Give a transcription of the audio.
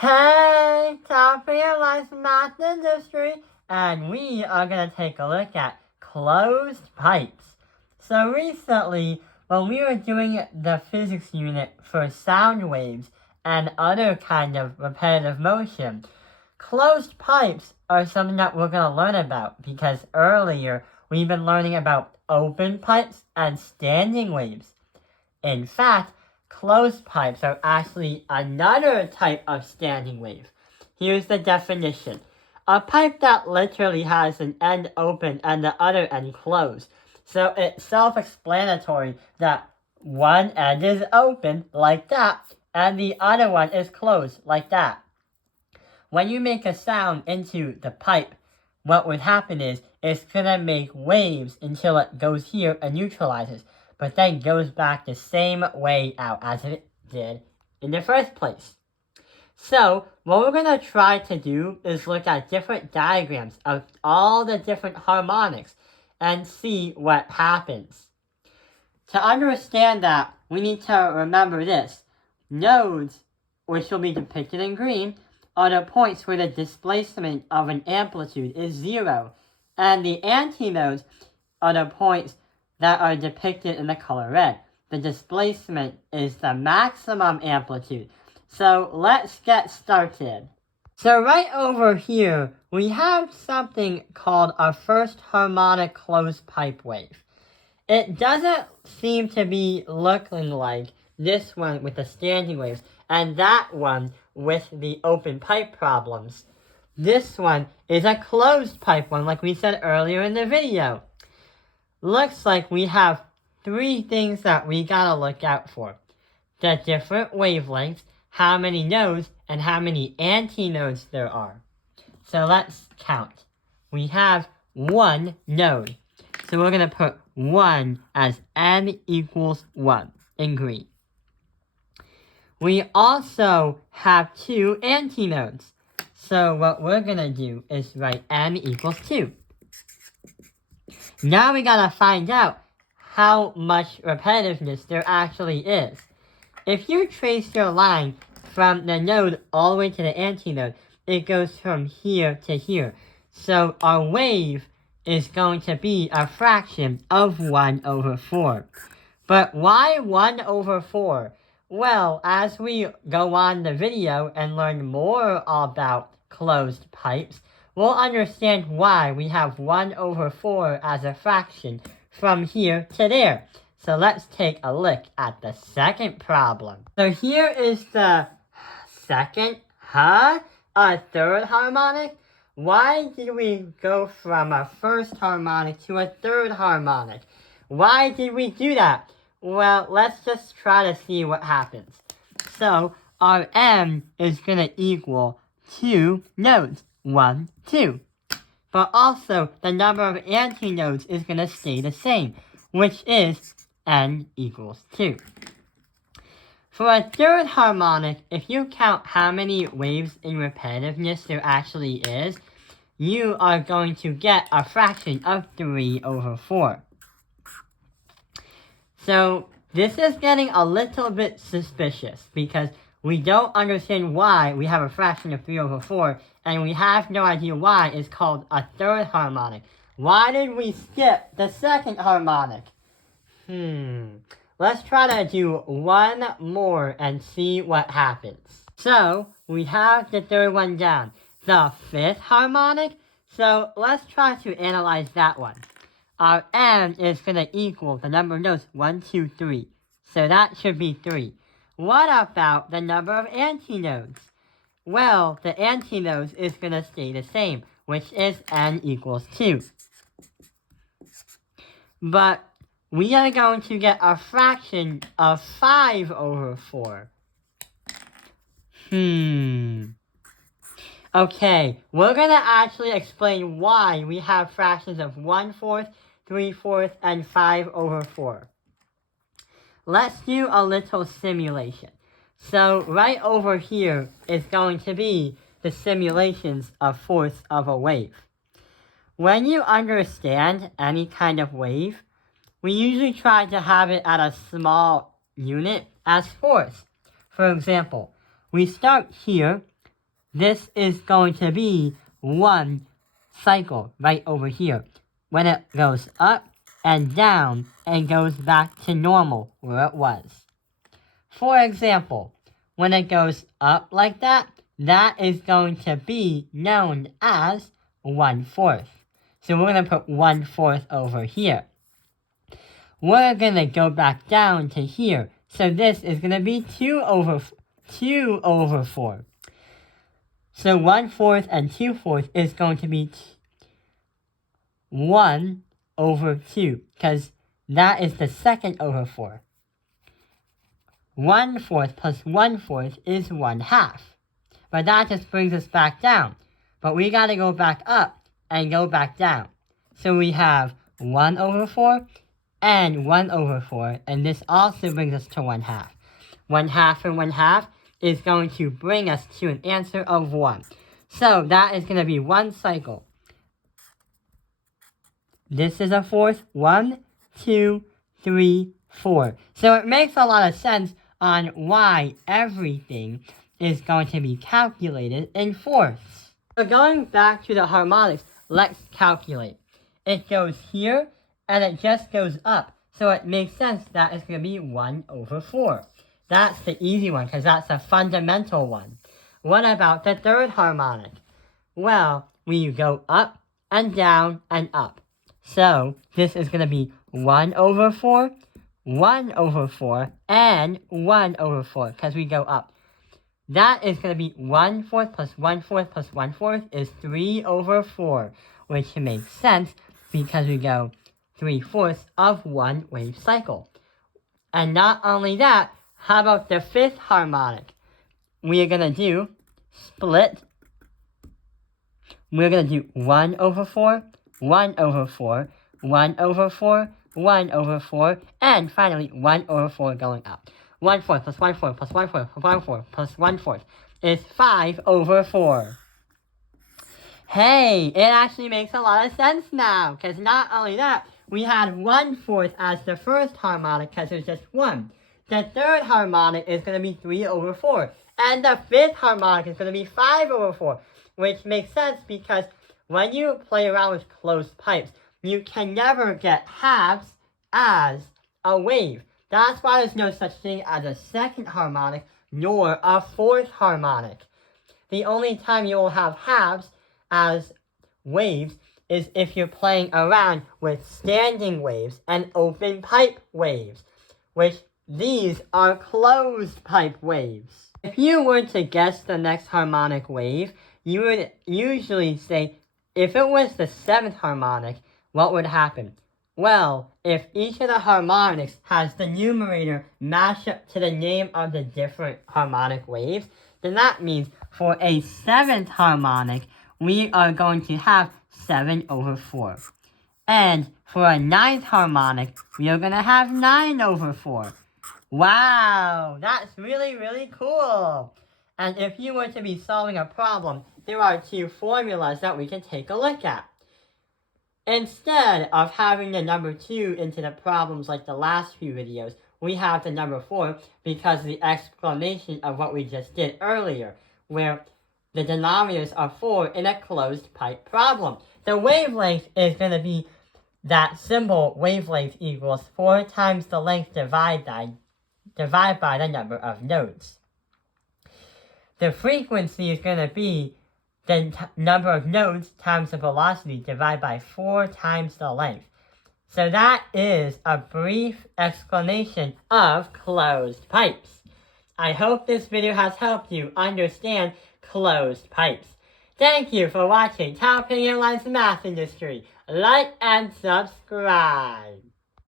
Hey, top realized math industry, and we are going to take a look at closed pipes. So recently, when we were doing the physics unit for sound waves and other kind of repetitive motion, closed pipes are something that we're going to learn about because earlier we've been learning about open pipes and standing waves. In fact, closed pipes are actually another type of standing wave. Here's the definition. A pipe that literally has an end open and the other end closed. So it's self-explanatory that one end is open like that and the other one is closed like that. When you make a sound into the pipe, what would happen is it's going to make waves until it goes here and neutralizes, but then goes back the same way out as it did in the first place. So, what we're going to try to do is look at different diagrams of all the different harmonics and see what happens. To understand that, we need to remember this. Nodes, which will be depicted in green, are the points where the displacement of an amplitude is 0, and the antinodes are the points that are depicted in the color red. The displacement is the maximum amplitude. So let's get started. So right over here, we have something called a first harmonic closed pipe wave. It doesn't seem to be looking like this one with the standing waves and that one with the open pipe problems. This one is a closed pipe one, like we said earlier in the video. Looks like we have three things that we gotta look out for. The different wavelengths, how many nodes, and how many antinodes there are. So let's count. We have one node. So we're gonna put 1 as n equals 1 in green. We also have 2 antinodes. So what we're going to do is write n equals 2. Now we got to find out how much repetitiveness there actually is. If you trace your line from the node all the way to the antinode, it goes from here to here. So our wave is going to be a fraction of 1 over 4. But why 1 over 4? Well, as we go on the video and learn more about closed pipes, we'll understand why we have 1 over 4 as a fraction from here to there. So let's take a look at the second problem. So here is the second, a third harmonic. Why did we go from a first harmonic to a third harmonic? Why did we do that? Well, let's just try to see what happens. So, our m is going to equal 2 nodes. 1, 2. But also, the number of antinodes is going to stay the same, which is n equals 2. For a third harmonic, if you count how many waves in repetitiveness there actually is, you are going to get a fraction of 3 over 4. So this is getting a little bit suspicious because we don't understand why we have a fraction of 3 over 4 and we have no idea why it's called a third harmonic. Why did we skip the second harmonic? Let's try to do one more and see what happens. So we have the third one down. The fifth harmonic? So let's try to analyze that one. Our m is going to equal the number of nodes 1, 2, 3. So that should be 3. What about the number of antinodes? Well, the antinodes is going to stay the same, which is n equals 2. But we are going to get a fraction of 5 over 4. Okay, we're going to actually explain why we have fractions of 1/4, 3/4, and 5 over 4. Let's do a little simulation. So right over here is going to be the simulations of force of a wave. When you understand any kind of wave, we usually try to have it at a small unit as force. For example, we start here this is going to be one cycle right over here. When it goes up and down and goes back to normal where it was. For example, when it goes up like that, that is going to be known as 1/4. So we're going to put 1/4 over here. We're going to go back down to here. So this is going to be 2 over 4. So 1/4 and 2/4 is going to be 1 over 2, because that is the second over 4. 1/4 plus 1/4 is 1/2. But that just brings us back down. But we got to go back up and go back down. So we have 1 over 4 and 1 over 4, and this also brings us to 1/2. 1/2 and 1/2 is going to bring us to an answer of 1. So that is going to be one cycle. This is a 4th. 1, 2, 3, 4. So it makes a lot of sense on why everything is going to be calculated in fourths. So going back to the harmonics, let's calculate. It goes here, and it just goes up. So it makes sense that it's going to be 1 over 4. That's the easy one, because that's a fundamental one. What about the third harmonic? Well, we go up and down and up. So this is going to be 1 over 4, 1 over 4, and 1 over 4, because we go up. That is going to be 1/4 plus 1/4 plus 1/4 is 3 over 4, which makes sense because we go 3/4 of one wave cycle. And not only that, how about the fifth harmonic? We are going to do split. We're going to do 1 over 4, 1 over 4, 1 over 4, 1 over 4, and finally 1 over 4 going up. 1/4 plus 1/4 plus 1/4 plus 1/4 plus 1/4 is 5 over 4. Hey, it actually makes a lot of sense now, because not only that, we had 1/4 as the first harmonic because it was just 1. The third harmonic is going to be 3 over 4, and the fifth harmonic is going to be 5 over 4, which makes sense because when you play around with closed pipes, you can never get halves as a wave. That's why there's no such thing as a second harmonic, nor a fourth harmonic. The only time you will have halves as waves is if you're playing around with standing waves and open pipe waves, which these are closed pipe waves. If you were to guess the next harmonic wave, you would usually say, if it was the 7th harmonic, what would happen? Well, if each of the harmonics has the numerator match up to the name of the different harmonic waves, then that means for a 7th harmonic, we are going to have 7 over 4. And for a 9th harmonic, we are going to have 9 over 4. Wow, that's really, really cool. And if you were to be solving a problem, there are 2 formulas that we can take a look at. Instead of having the number 2 into the problems like the last few videos, we have the number 4 because of the explanation of what we just did earlier, where the denominators are 4 in a closed pipe problem. The wavelength is going to be that symbol wavelength equals 4 times the length divided by the number of nodes. The frequency is going to be the number of nodes times the velocity divided by 4 times the length. So that is a brief explanation of closed pipes. I hope this video has helped you understand closed pipes. Thank you for watching Tao Ping Airlines Math Industry. Like and subscribe.